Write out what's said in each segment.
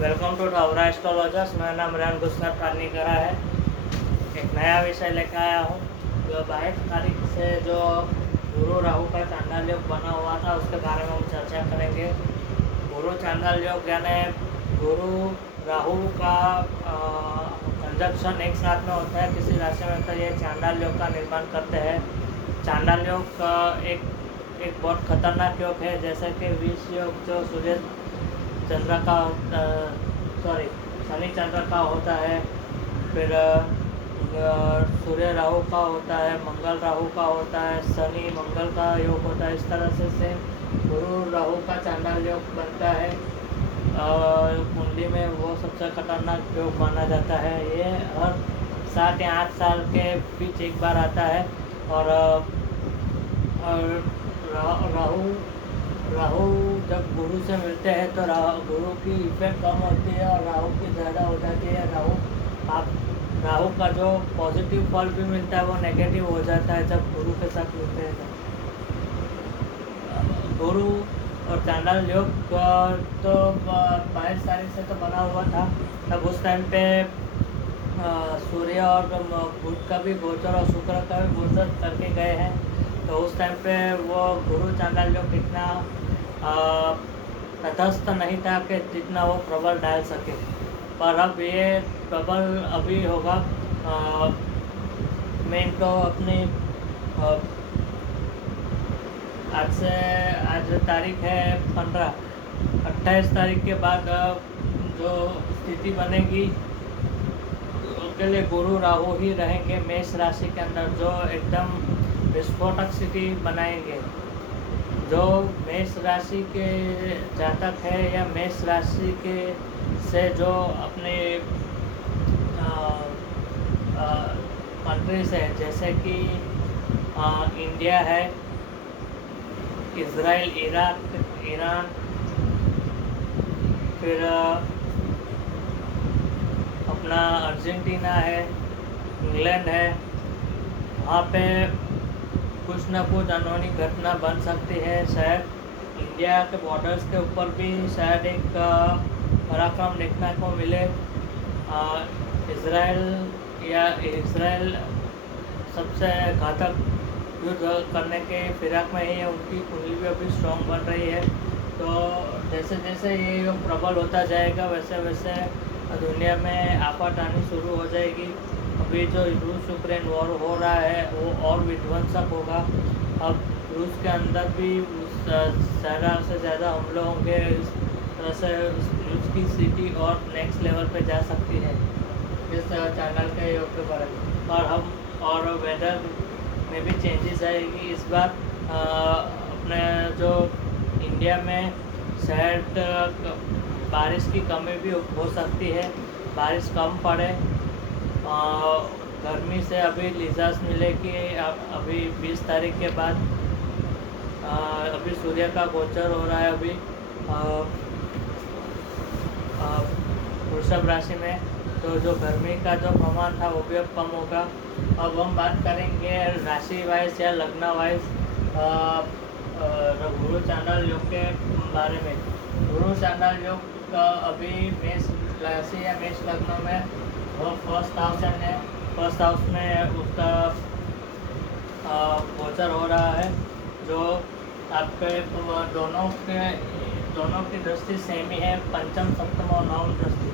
Welcome to ढावरा astrologers. मेरा नाम रेहान गुस्सा टानीकरा है। एक नया विषय लेकर आया हूँ। जो 22 तारीख से जो गुरु राहु का चांडाल योग बना हुआ था उसके बारे में हम चर्चा करेंगे। गुरु चांडाल योग यानी गुरु राहु का कंजक्शन एक साथ में होता है किसी राशि में, तो ये चांडाल योग का निर्माण करते हैं। चांडाल योग एक बहुत खतरनाक योग है, जैसे कि विष योग जो सूर्य चंद्र का शनि चंद्र का होता है, फिर सूर्य राहु का होता है, मंगल राहु का होता है, शनि मंगल का योग होता है। इस तरह से गुरु राहु का चांडाल योग बनता है। कुंडली में वो सबसे खतरनाक योग माना जाता है। ये हर 7 या 8 साल के बीच एक बार आता है। और राहु जब गुरु से मिलते हैं तो गुरु की इफेक्ट कम होती है और राहु की ज़्यादा हो जाती है। राहु का जो पॉजिटिव फल भी मिलता है वो नेगेटिव हो जाता है जब गुरु के साथ मिलते हैं। गुरु और चांडाल योग तो 22 तारीख से तो बना हुआ था। तब उस टाइम पे सूर्य और बुध का भी गोचर और शुक्र का भी गोचर करके गए हैं। तो उस टाइम पे वो गुरु चांडाल योग इतना तटस्थ नहीं था कि जितना वो प्रबल डाल सके, पर अब ये प्रबल अभी होगा। मैं इनको अपनी आज तारीख है 15, 28 तारीख के बाद जो स्थिति बनेगी उसके लिए गुरु राहु ही रहेंगे मेष राशि के अंदर, जो एकदम विस्फोटक स्थिति बनाएंगे। जो मेष राशि के जातक है या मेष राशि के से जो अपने कंट्रीज है, जैसे कि इंडिया है, इज़राइल, इराक, ईरान, फिर अपना अर्जेंटीना है, इंग्लैंड है, वहाँ पे कुछ न कुछ अनहोनी घटना बन सकती है। शायद इंडिया के बॉर्डर्स के ऊपर भी शायद एक पराक्रम देखने को मिले। इज़राइल सबसे घातक युद्ध करने के फिराक में ही है, उनकी कुंडली भी अभी स्ट्रॉन्ग बन रही है। तो जैसे जैसे ये योग प्रबल होता जाएगा वैसे वैसे दुनिया में आफत आनी शुरू हो जाएगी। अभी जो रूस यूक्रेन वॉर हो रहा है वो और विध्वंसक होगा। अब रूस के अंदर भी ज़्यादा से ज़्यादा हमले होंगे। इस तरह से रूस की सिटी और नेक्स्ट लेवल पे जा सकती है इस चांडाल के योग के बारे में। और वेदर में भी चेंजेस आएगी इस बार। अपने जो इंडिया में शायद बारिश की कमी भी हो सकती है, बारिश कम पड़े। गर्मी से अभी लिजाज मिलेगी। अभी 20 तारीख के बाद अभी सूर्य का गोचर हो रहा है अभी वृषभ राशि में, तो जो गर्मी का जो प्रमाण था वो भी अब कम होगा। अब हम बात करेंगे राशि वाइज या लग्न वाइज गुरु चांडाल योग के बारे में। गुरु चांडाल योग का अभी मेष राशि या मेष लग्न में वो फर्स्ट हाउस है। फर्स्ट हाउस में उसका गोचर हो रहा है, जो आपके दोनों की दृष्टि सेम ही है। पंचम, सप्तम और नवम दृष्टि।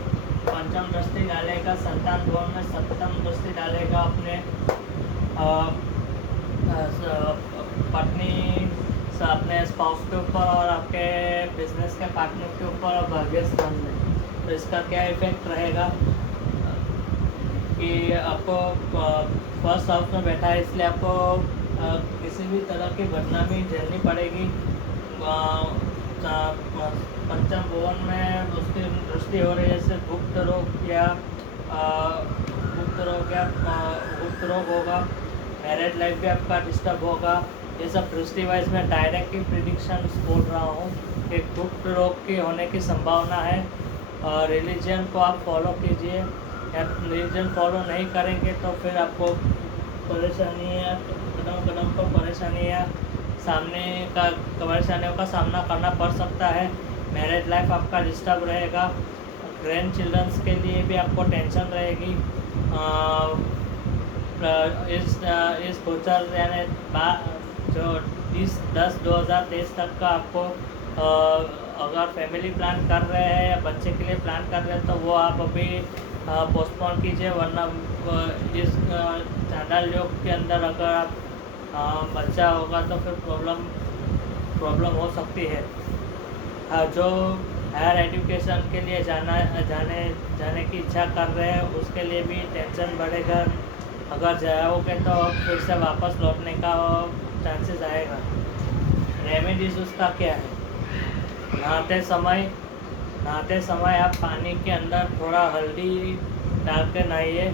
पंचम दृष्टि डालेगा संतान भवन में, सप्तम दृष्टि डालेगा अपने पत्नी अपने स्पाउस के ऊपर और आपके बिजनेस के पार्टनर के ऊपर और भाग्य स्थान में। तो इसका क्या इफेक्ट रहेगा कि आपको फर्स्ट हाउस में बैठा है, इसलिए आपको किसी भी तरह की बदनामी झेलनी पड़ेगी। पंचम भवन में उसकी दृष्टि हो रही है, जैसे गुप्त रोग होगा। मैरिज लाइफ भी आपका डिस्टर्ब होगा। ये सब दृष्टि वाइज में डायरेक्ट ही प्रिडिक्शन बोल रहा हूँ कि गुप्त रोग की होने की संभावना है। रिलीजन को आप फॉलो कीजिए, या रिलीजन फॉलो नहीं करेंगे तो फिर आपको परेशानियाँ कदम कदम पर परेशानियाँ परेशानियों का सामना करना पड़ सकता है। मैरिज लाइफ आपका डिस्टर्ब रहेगा। ग्रैंड चिल्ड्रंस के लिए भी आपको टेंशन रहेगी। इस गोचर यानी जो 30/10/2023 तक का आपको अगर फैमिली प्लान कर रहे हैं या बच्चे के लिए प्लान कर रहे हैं तो वो आप अभी पोस्टपोन कीजिए, वरना इस चांडाल योग के अंदर अगर आप बच्चा होगा तो फिर प्रॉब्लम हो सकती है। जो हायर एजुकेशन के लिए जाने की इच्छा कर रहे हैं उसके लिए भी टेंशन बढ़ेगा। अगर जाओगे तो फिर से वापस लौटने का चांसेस आएगा। रेमेडीज उसका क्या है? नहाते समय आप पानी के अंदर थोड़ा हल्दी डाल के नहाइए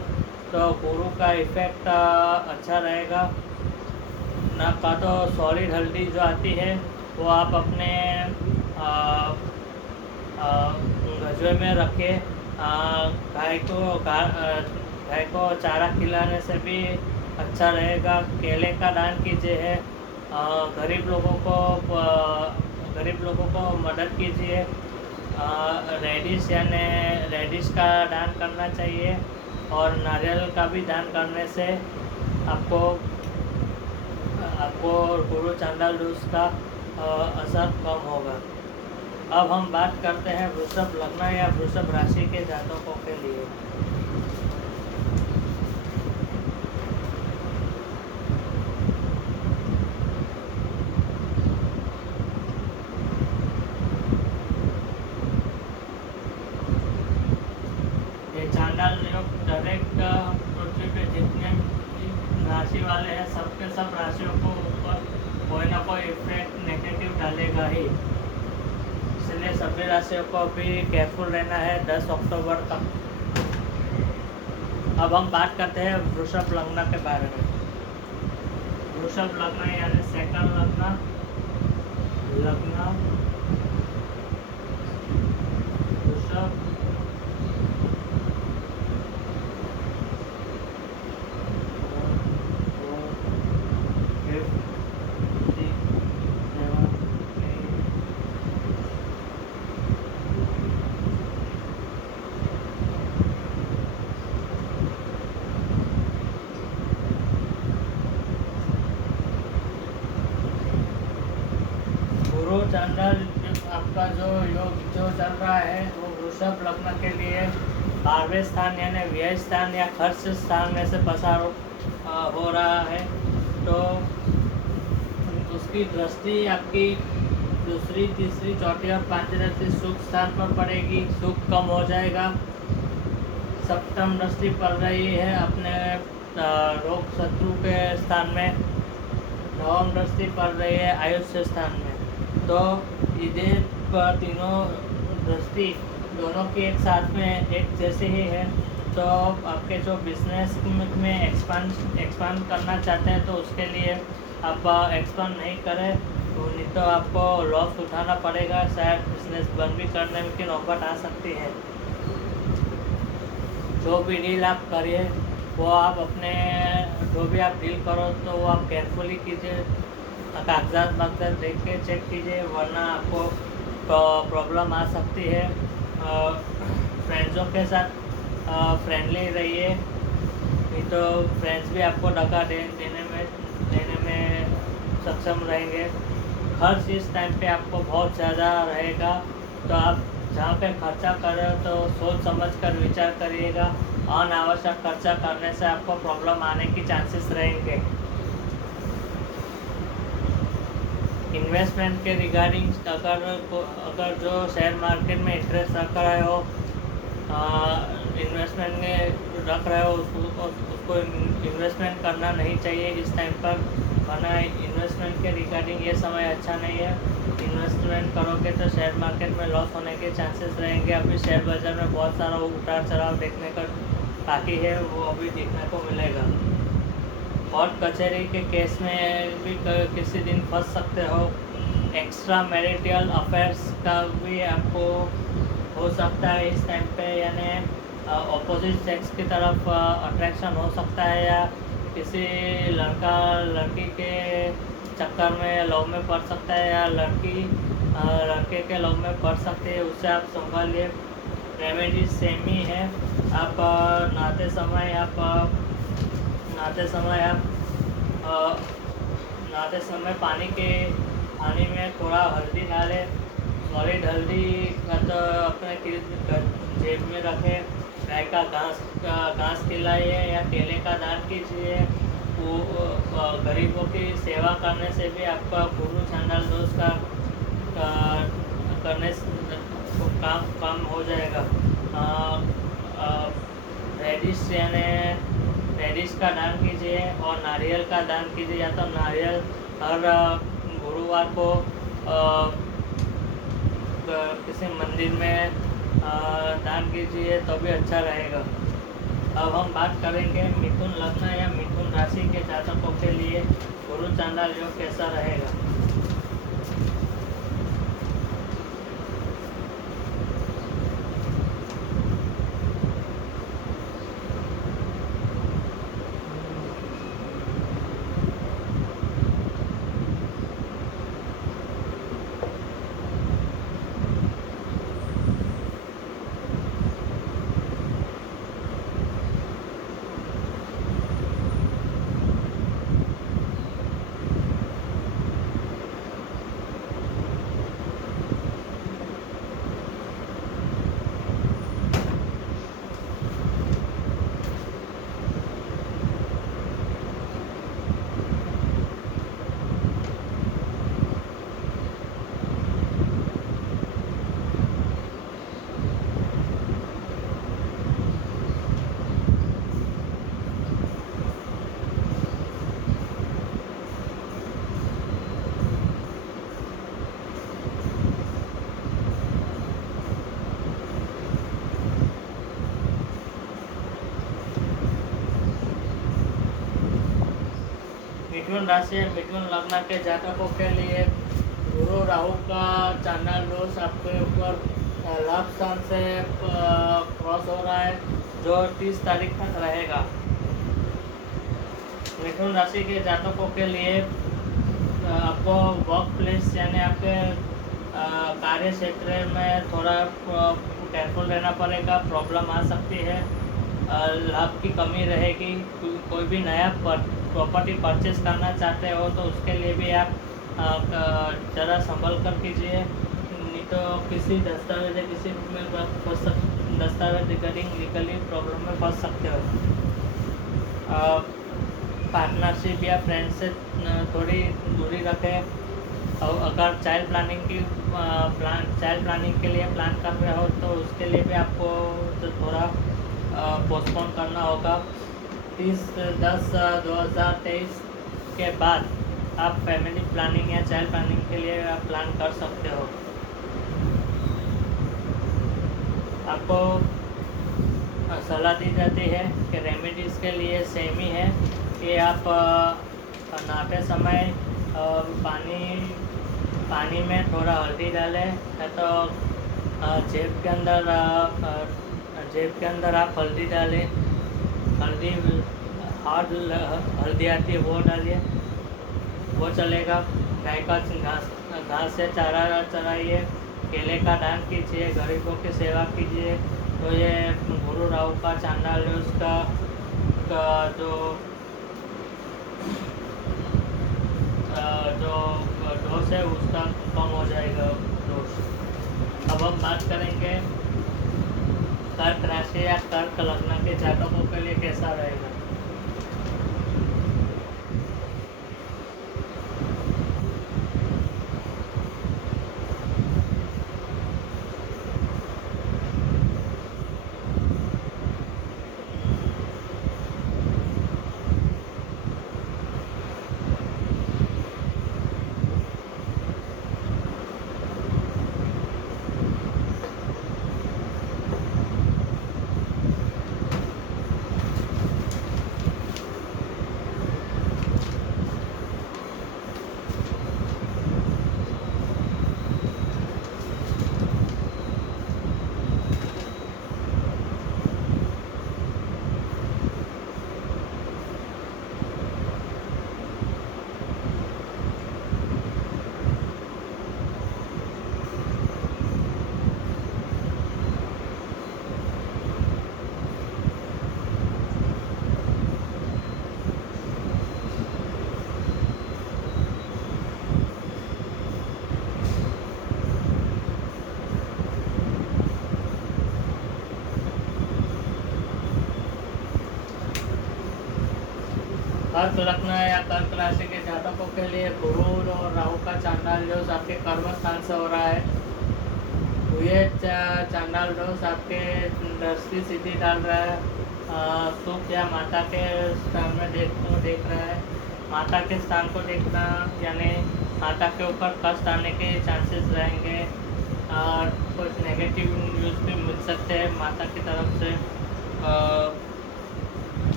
तो गुरु का इफ़ेक्ट अच्छा रहेगा। ना का तो सॉलिड हल्दी जो आती है वो आप अपने गजवे में रखे। गाय को चारा खिलाने से भी अच्छा रहेगा। केले का दान कीजिए है। गरीब लोगों को मदद कीजिए। रेडिश का दान करना चाहिए और नारियल का भी दान करने से आपको गुरु चांडाल दोष का असर कम होगा। अब हम बात करते हैं वृषभ लग्न या वृषभ राशि के जातकों के लिए। ये चांडाल योग डायरेक्ट पृथ्वी पे जितने राशि वाले हैं सबके सब राशियों को ऊपर कोई ना कोई इफेक्ट नेगेटिव डालेगा ही। इसलिए सभी राशियों को भी केयरफुल रहना है 10 अक्टूबर तक। अब हम बात करते हैं वृषभ लग्न के बारे में। वृषभ लग्न यानी सेकंड लग्न वृषभ चांडाल आपका जो योग जो चल रहा है वो वृषभ लग्न के लिए 12वें स्थान यानी व्यय स्थान या खर्च स्थान में से पसार हो रहा है। तो उसकी दृष्टि आपकी दूसरी, तीसरी, चौथी और पांचवी दृष्टि सुख स्थान पर पड़ेगी। सुख कम हो जाएगा। सप्तम दृष्टि पड़ रही है अपने रोग शत्रु के स्थान में। नवम दृष्टि पड़ रही है आयुष्य स्थान में। तो ये तीनों दृष्टि दोनों की एक साथ में एक जैसे ही है। तो आपके जो बिजनेस में एक्सपांड करना चाहते हैं तो उसके लिए आप एक्सपांड नहीं करें तो नहीं तो आपको लॉस उठाना पड़ेगा। शायद बिजनेस बंद भी करने की नौबत आ सकती है। जो भी डील आप करिए वो आप अपने जो भी आप डील करो तो वो आप केयरफुली कीजिए। कागजात देख के चेक कीजिए, वरना आपको प्रॉब्लम आ सकती है। फ्रेंड्सों के साथ फ्रेंडली रहिए, नहीं तो फ्रेंड्स भी आपको धक्का देने में सक्षम रहेंगे। खर्च इस टाइम पे आपको बहुत ज़्यादा रहेगा। तो आप जहाँ पे खर्चा कर रहे हो तो सोच समझ कर विचार करिएगा। अनावश्यक खर्चा करने से आपको प्रॉब्लम आने की चांसेस रहेंगे। इन्वेस्टमेंट के रिगार्डिंग अगर जो शेयर मार्केट में इंटरेस्ट रख रहे हो, इन्वेस्टमेंट में रख रहे हो उसको इन्वेस्टमेंट करना नहीं चाहिए इस टाइम पर, वरना इन्वेस्टमेंट के रिगार्डिंग ये समय अच्छा नहीं है। इन्वेस्टमेंट करोगे तो शेयर मार्केट में लॉस होने के चांसेस रहेंगे। अभी शेयर बाजार में बहुत सारा उतार चढ़ाव देखने का बाकी है, वो अभी देखने को मिलेगा। कोर्ट कचहरी के केस में भी किसी दिन फंस सकते हो। एक्स्ट्रा मैरिटल अफेयर्स का भी आपको हो सकता है इस टाइम पे, यानी अपोजिट सेक्स की तरफ अट्रैक्शन हो सकता है, या किसी लड़का लड़की के चक्कर में लव में पड़ सकता है, या लड़की लड़के के लव में पड़ सकती है। उससे आप संभालिए। रेमेडी सेम ही है। आप नहाते समय पानी में थोड़ा हल्दी डालें। सॉलिड हल्दी का तो अपने जेब में रखें। गाय का घास खिलाइए या केले का दान कीजिए। वो गरीबों की सेवा करने से भी आपका गुरु चांडाल दोष का करने से काम हो जाएगा। रेडिश का दान कीजिए और नारियल का दान कीजिए। या तो नारियल हर गुरुवार को किसी मंदिर में दान कीजिए तो भी अच्छा रहेगा। अब हम बात करेंगे मिथुन लग्न या मिथुन राशि के जातकों के लिए गुरु चांडाल योग कैसा रहेगा। मिथुन राशि मिथुन लग्न के जातकों के लिए गुरु राहु का चांडाल दोष आपके ऊपर लाभ स्थान से क्रॉस हो रहा है, जो 30 तारीख तक रहेगा। मिथुन राशि के जातकों के लिए आपको वर्क प्लेस यानी आपके कार्य क्षेत्र में थोड़ा केयरफुल रहना पड़ेगा। प्रॉब्लम आ सकती है, लाभ की कमी रहेगी। कोई भी नया प्रॉपर्टी परचेस करना चाहते हो तो उसके लिए भी आप ज़रा संभल कर कीजिए, नहीं तो किसी दस्तावेज रिगार्डिंग लीगली प्रॉब्लम में फंस सकते हो। पार्टनरशिप या फ्रेंड से थोड़ी दूरी रखें। और अगर चाइल्ड प्लानिंग के लिए प्लान कर रहे हो तो उसके लिए भी आपको थोड़ा पोस्टपोन करना होगा। 30/10/2023 के बाद आप फैमिली प्लानिंग या चाइल्ड प्लानिंग के लिए आप प्लान कर सकते हो। आपको सलाह दी जाती है कि रेमेडीज़ के लिए सेम ही है कि आप नहाते समय पानी में थोड़ा हल्दी डालें, या तो जेब के अंदर आप हल्दी डालें। हार्ड हल्दी आती है वो डालिए, वो चलेगा। गाय का घास से चारा चराइए, केले का दान कीजिए, गरीबों की सेवा कीजिए। तो ये गुरु राहु का चांडाल उसका जो दोष है उसका कम हो जाएगा दोष। अब हम बात करेंगे कर्क राशि या कर्क लग्न के जातकों के लिए कैसा रहेगा। कर्क लग्न या कर्क राशि के जातकों के लिए गुरु और राहु का चांडाल दोष आपके कर्म स्थान से हो रहा है। तो ये चांडाल दोष आपके दृष्टि सिद्धि डाल रहा है, सुख या माता के स्थान में देख रहा है। माता के स्थान को देखना यानी माता के ऊपर कष्ट आने के चांसेस रहेंगे, और कुछ नेगेटिव न्यूज़ भी मिल सकते हैं माता की तरफ से।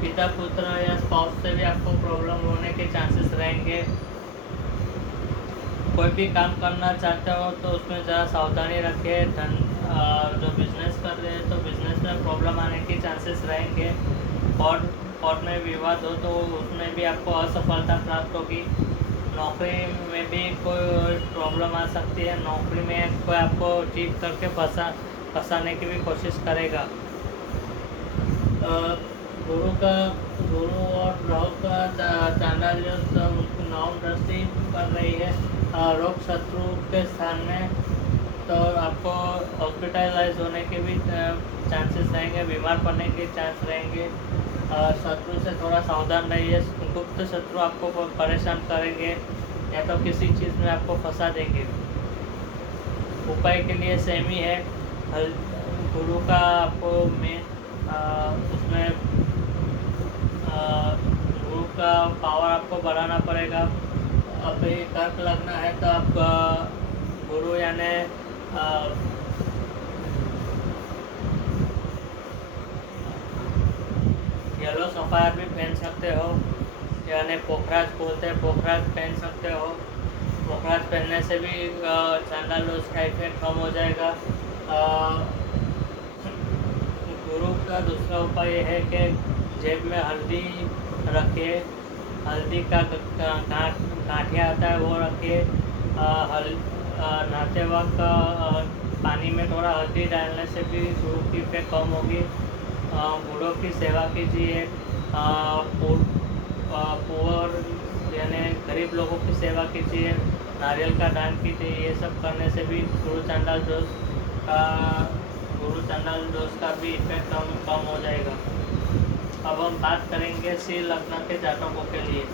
पिता पुत्र या स्पाउस से भी आपको प्रॉब्लम होने के चांसेस रहेंगे। कोई भी काम करना चाहते हो तो उसमें ज़रा सावधानी रखें। जो बिजनेस कर रहे हैं तो बिजनेस में प्रॉब्लम आने के चांसेस रहेंगे। कोर्ट में विवाद हो तो उसमें भी आपको असफलता प्राप्त होगी। नौकरी में भी कोई प्रॉब्लम आ सकती है। नौकरी में कोई आपको चीट करके फंसाने की भी कोशिश करेगा। गुरु और राहु का चांडाल उनको नवम दृष्टि कर रही है रोग शत्रु के स्थान में, तो आपको हॉस्पिटलाइज होने के भी चांसेस रहेंगे, बीमार पड़ने के चांस रहेंगे। शत्रु से थोड़ा सावधान रहिए। गुप्त शत्रु आपको परेशान करेंगे या तो किसी चीज़ में आपको फंसा देंगे। उपाय के लिए सेम ही है। गुरु का आपको उसमें गुरु का पावर आपको बढ़ाना पड़ेगा। अभी कर्क लगना है तो आप गुरु यानी येलो सफ़ायर भी पहन सकते हो, यानी पोखराज बोलते हैं, पोखराज पहन सकते हो। पोखराज पहनने से भी चांडाल दोष का इफेक्ट कम हो जाएगा। गुरु का दूसरा उपाय यह है कि जेब में हल्दी रखे, हल्दी का गांठिया आता है वो रखे। नहाते वक्त पानी में थोड़ा हल्दी डालने से भी गुरु की इफेक्ट कम होगी। बूढ़ों की सेवा कीजिए, पुअर यानी गरीब लोगों की सेवा कीजिए, नारियल का दान कीजिए। ये सब करने से भी गुरु चांडाल दोष का भी इफेक्ट कम हो जाएगा। अब हम बात करेंगे सिंह लग्न के जातकों के लिए।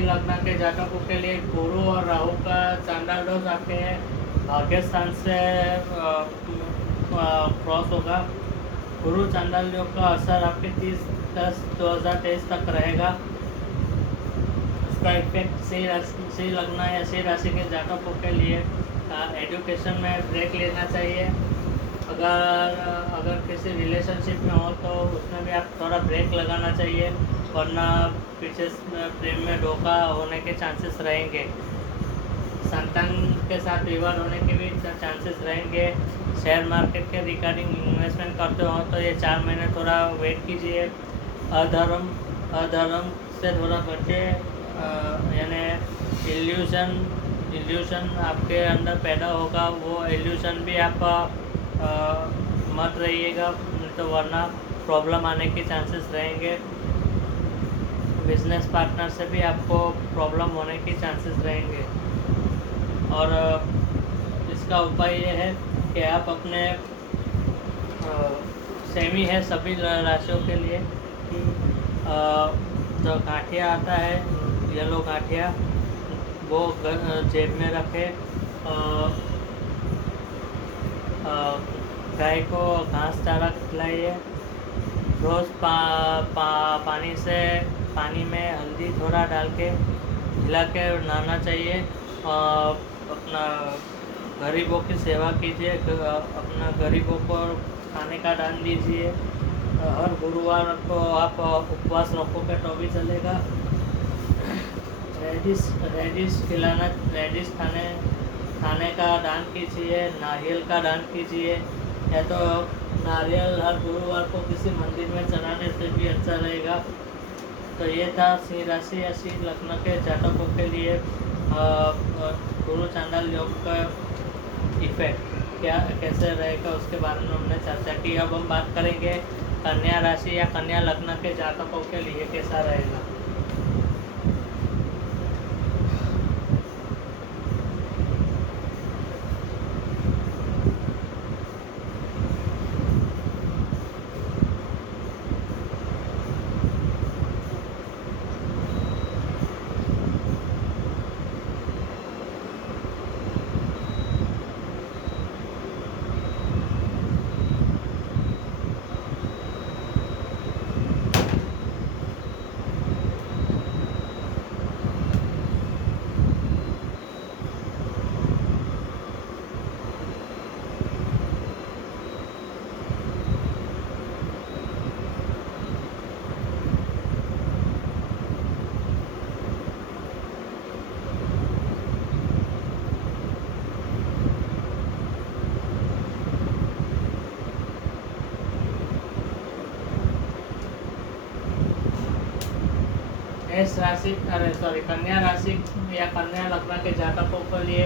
लग्न के जातकों के लिए गुरु और राहु का चांडाल दोष आपके भाग्य स्थान से क्रॉस होगा। गुरु चांडाल योग का असर आपके 30/10/2023 तक रहेगा। उसका इफेक्ट सिंह लग्न या सिंह राशि के जातकों के लिए एजुकेशन में ब्रेक लेना चाहिए। अगर किसी रिलेशनशिप में हो तो उसमें भी आप थोड़ा ब्रेक लगाना चाहिए, वरना पीछे प्रेम में धोखा होने के चांसेस रहेंगे। संतान के साथ विवाद होने के भी चांसेस रहेंगे। शेयर मार्केट के रिगार्डिंग इन्वेस्टमेंट करते हो तो ये 4 महीने थोड़ा वेट कीजिए। अधर्म से थोड़ा बचे, यानी इल्यूशन आपके अंदर पैदा होगा, वो इल्यूशन भी आप मत रहिएगा, तो वरना प्रॉब्लम आने के चांसेस रहेंगे। बिजनेस पार्टनर से भी आपको प्रॉब्लम होने के चांसेस रहेंगे। और इसका उपाय ये है कि आप अपने सेमी है सभी राशियों के लिए कि जो गांठिया आता है, येलो गांठिया, वो जेब में रखें। गाय को घास चारा खिलाइए। रोज़ पानी से पानी में हल्दी थोड़ा डाल के हिला के नहाना चाहिए। अपना गरीबों की सेवा कीजिए, अपना गरीबों को खाने का दान दीजिए। हर गुरुवार को आप उपवास रखोगे तो भी चलेगा। रेडिश खिलाना, रेडिश खाने का दान कीजिए। नारियल का दान कीजिए, या तो नारियल हर गुरुवार को किसी मंदिर में चढ़ाने से भी अच्छा रहेगा। तो ये था सिंह राशि या सिंह लग्न के जातकों के लिए गुरु चांडाल योग का इफेक्ट कैसे रहेगा उसके बारे में हमने चर्चा की। अब हम बात करेंगे कन्या राशि या कन्या लग्न के जातकों के लिए कैसा रहेगा। कन्या राशि या कन्या लग्न के जातकों के लिए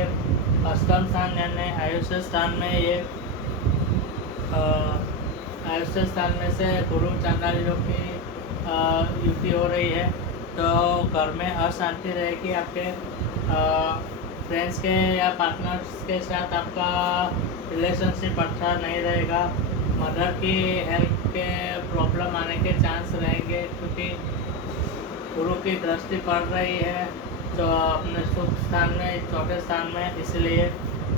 अष्टम स्थान यानी आयुष्य स्थान में ये आयुष्य स्थान में से गुरु चांडाल योग की युति हो रही है। तो घर में अशांति रहेगी। आपके फ्रेंड्स के या पार्टनर्स के साथ आपका रिलेशनशिप अच्छा नहीं रहेगा। मदर की हेल्थ के प्रॉब्लम आने के चांस रहेंगे, क्योंकि गुरु की दृष्टि पड़ रही है तो अपने सुख स्थान में, चौथे स्थान में, इसलिए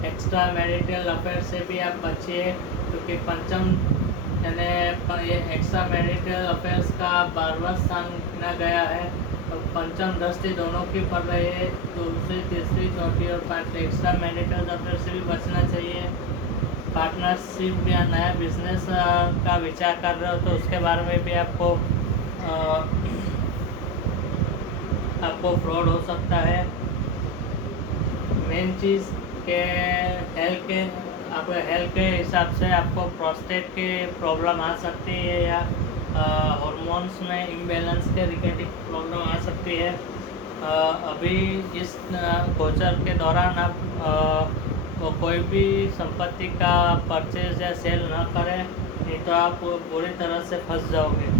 एक्स्ट्रा मैरिटल अफेयर से भी आप बचिए, क्योंकि पंचम यानी ये एक्स्ट्रा मैरिटल अफेयर्स का 12वां स्थान गिना गया है। तो पंचम दृष्टि दोनों की पड़ रही है, दूसरी, तीसरी, चौथी और पांचवी। एक्स्ट्रा मैरिटल अफेयर से भी बचना चाहिए। पार्टनरशिप या नया बिजनेस का विचार कर रहे हो तो उसके बारे में भी आपको फ्रॉड हो सकता है। मेन चीज़ के हेल्थ के हिसाब से आपको प्रोस्टेट की प्रॉब्लम आ सकती है, या हार्मोन्स में इम्बैलेंस के रिलेटेड प्रॉब्लम आ सकती है। अभी इस गोचर के दौरान आप कोई भी संपत्ति का परचेज या सेल न करें, नहीं तो आप पूरी तरह से फंस जाओगे।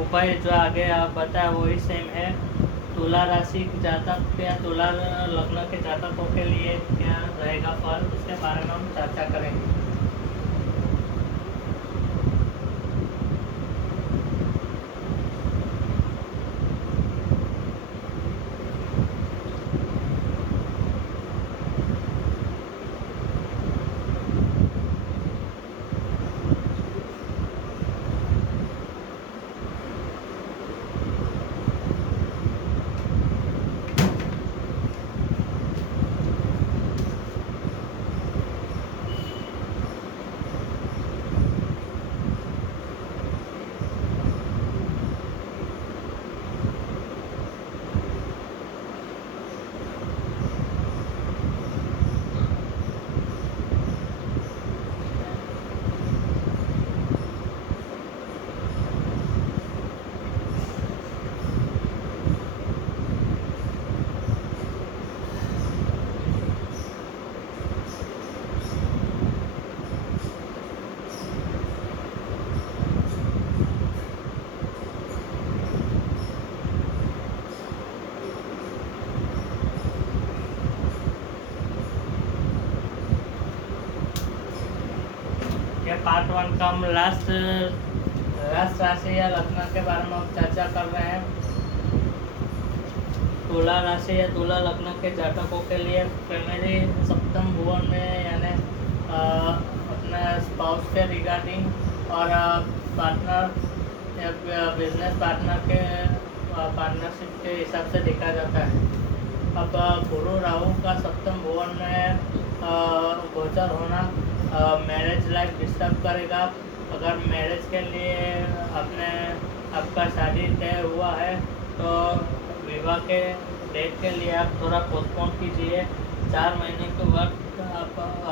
उपाय जो आगे आप बताया वही सेम है। तुला राशि जातक या तुला लग्न के जातकों के लिए क्या रहेगा फल, उसके बारे में हम चर्चा करेंगे। ये पार्ट 1 का हम लास्ट राशि या लग्न के बारे में हम चर्चा कर रहे हैं। तुला राशि या तुला लग्न के जातकों के लिए फैमिली सप्तम भुवन में यानी अपने स्पाउस के रिगार्डिंग और पार्टनर या बिजनेस पार्टनर के पार्टनरशिप के हिसाब से देखा जाता है। अब गुरु राहु का सप्तम भुवन में गोचर होना मैरिज लाइफ डिस्टर्ब करेगा। अगर मैरिज के लिए आपका शादी तय हुआ है तो विवाह के डेट के लिए आप थोड़ा पोस्टपोन कीजिए। 4 महीने के वक्त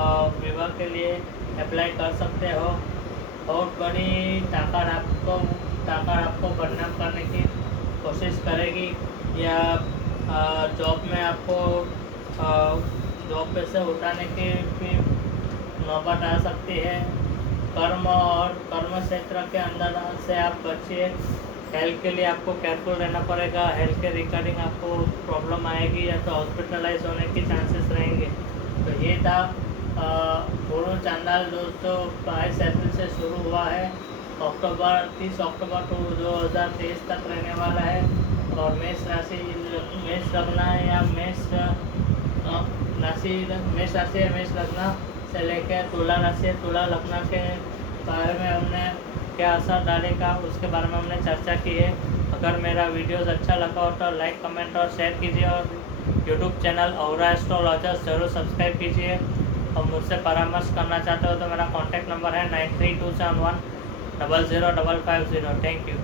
आप विवाह के लिए अप्लाई कर सकते हो। बहुत बड़ी ताकत आपको बदनाम करने की कोशिश करेगी या जॉब में आपको जॉब पे से उठाने की भी नौबत आ सकती है। कर्म और कर्म क्षेत्र के अंदर से आप बचिए। हेल्थ के लिए आपको केयरफुल रहना पड़ेगा। हेल्थ के रिगार्डिंग आपको प्रॉब्लम आएगी या तो हॉस्पिटलाइज होने के चांसेस रहेंगे। तो ये था गुरु चांडाल दोस्तों 22 अप्रैल से शुरू हुआ है। 30 अक्टूबर 2023 तक रहने वाला है। और मेष राशि लग्न या मेष लग्न से लेकर तुला राशि तुला लग्न के बारे में हमने क्या असर डालेगा उसके बारे में हमने चर्चा की है। अगर मेरा वीडियोस अच्छा लगा हो तो लाइक कमेंट और शेयर कीजिए और यूट्यूब चैनल औरा एस्ट्रोलॉजर्स जरूर सब्सक्राइब कीजिए। और मुझसे परामर्श करना चाहते हो तो मेरा कॉन्टैक्ट नंबर है 9327100550। Thank you.